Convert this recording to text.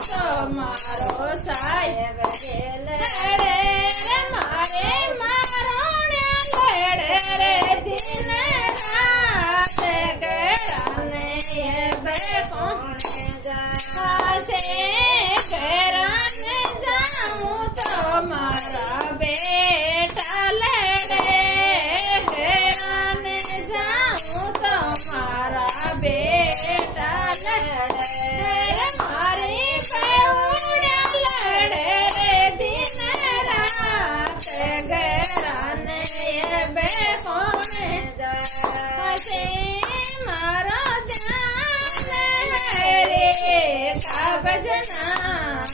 તો મારો સાહેબ લડે રે મારે મારોણ્યા લડે રે દિન રાત ઘરાને એ બે કોણે જાશે ઘરાને જાઉં તો મારા બેટા લડે ઘરાને જાઉં તો મારા બેટા લડે મારી બેવડ્યા લડે રે દિન રાત ઘરાને એ બે કોણે જાશે મારો ધ્યાન રે કાબજના